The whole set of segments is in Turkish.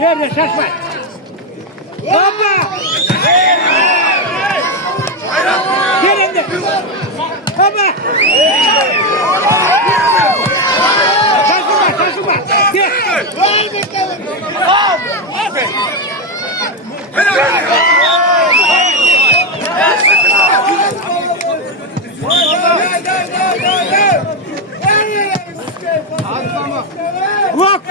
Nerede şaşma? Baba! Yerinde! Baba! Şaşırma, şaşırma! Gel! Bak!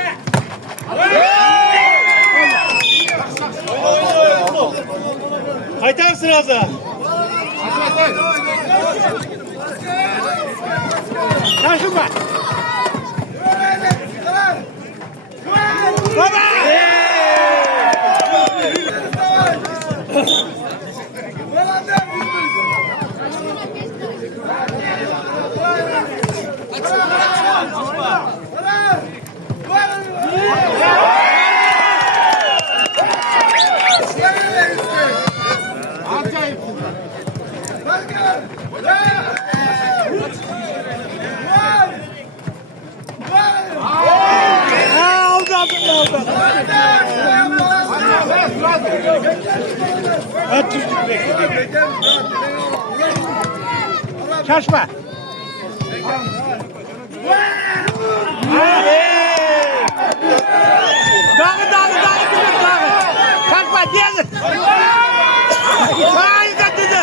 Kaytarsın Azza. Şaşırma! Baba! Şaşma. Dağı. Şaşma diyelim. Harika dedi.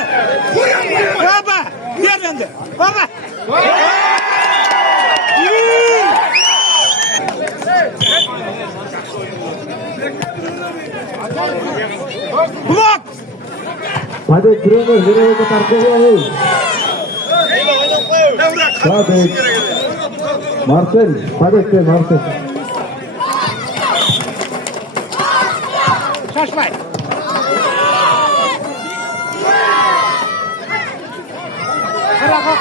Baba. Yerinde. Baba. Blok. Hadi kırılır, nereye kadar koyuyoruz? Hadi. Marcel, hadi Marcel. Şaşmayın. Bırak.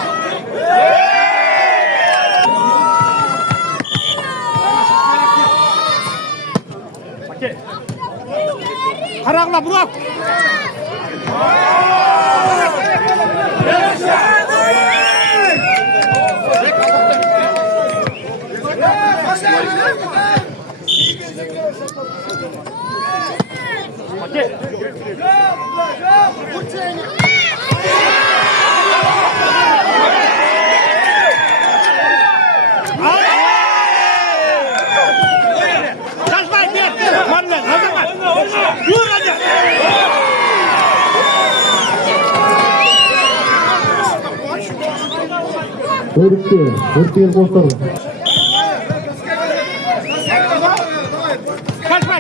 Karakla bırak. Şaşmayın. Yürü hadi. Hırtı dostlar.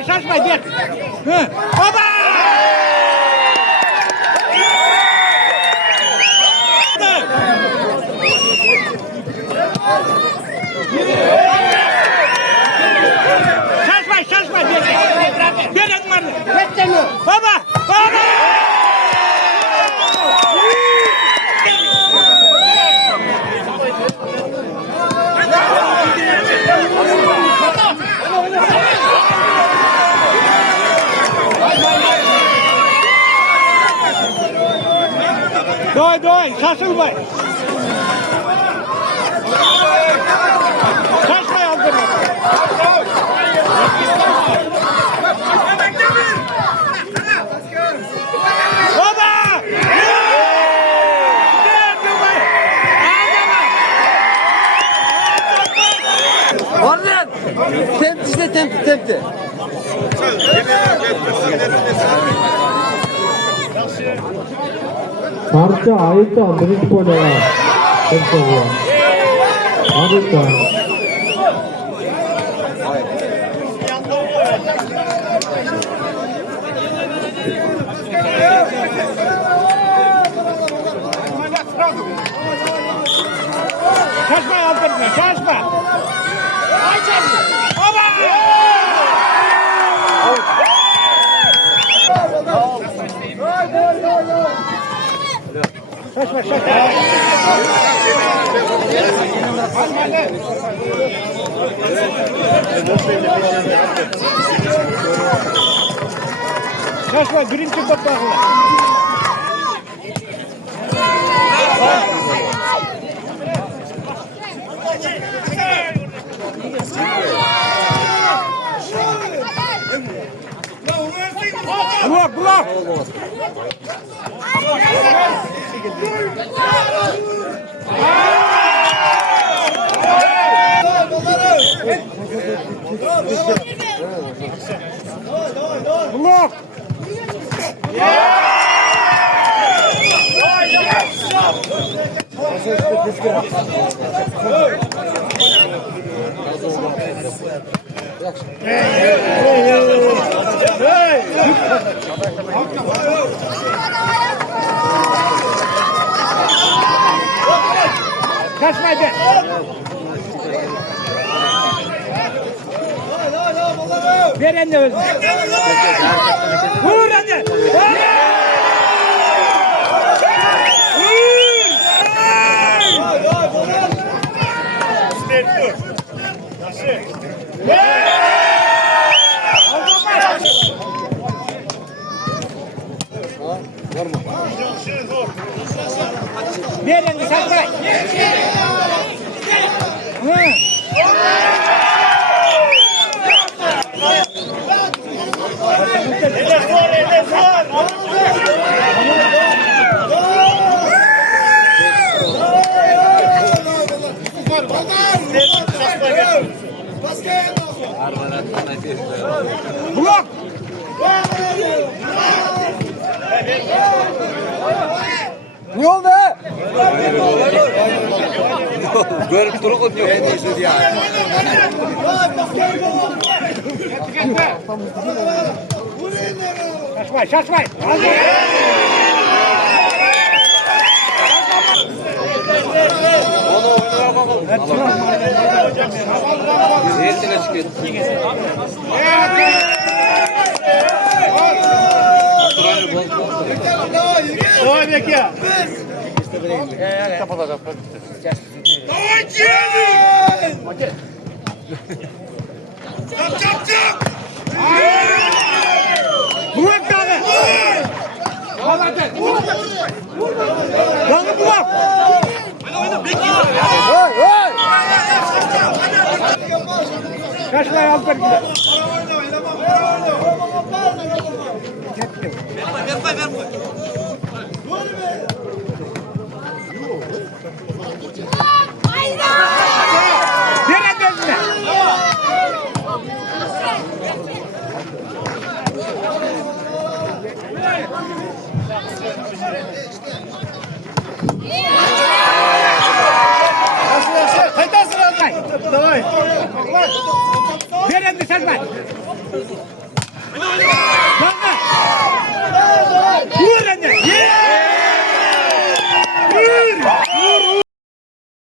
Şaşma gel. Baba! Şaşma gel. Gel etmanı. Baba! Doy, şaşılmayın. Şaşmayın aldırma. Baba! Orhan! Temti. Parça Ayık'tan birinci poyda var. Ayık'tan. Şaşma aldırma, şaşma. Baba! Şaşma. Şaşma, birinci topla. Blok. Blok. Kaçmaydı. Ver anne özünü. Vur anne. Ver anne sen bırak. Blok. Ne oldu? Görüp durun diyor. En iyisi ya. Şaşma. Onu oynaya bakalım. Zeytine çıkıyor. Давай, Бекя! Давай, Дженни! Чап! Блок надо! Надо блок! Kaçma alper gider. Hadi.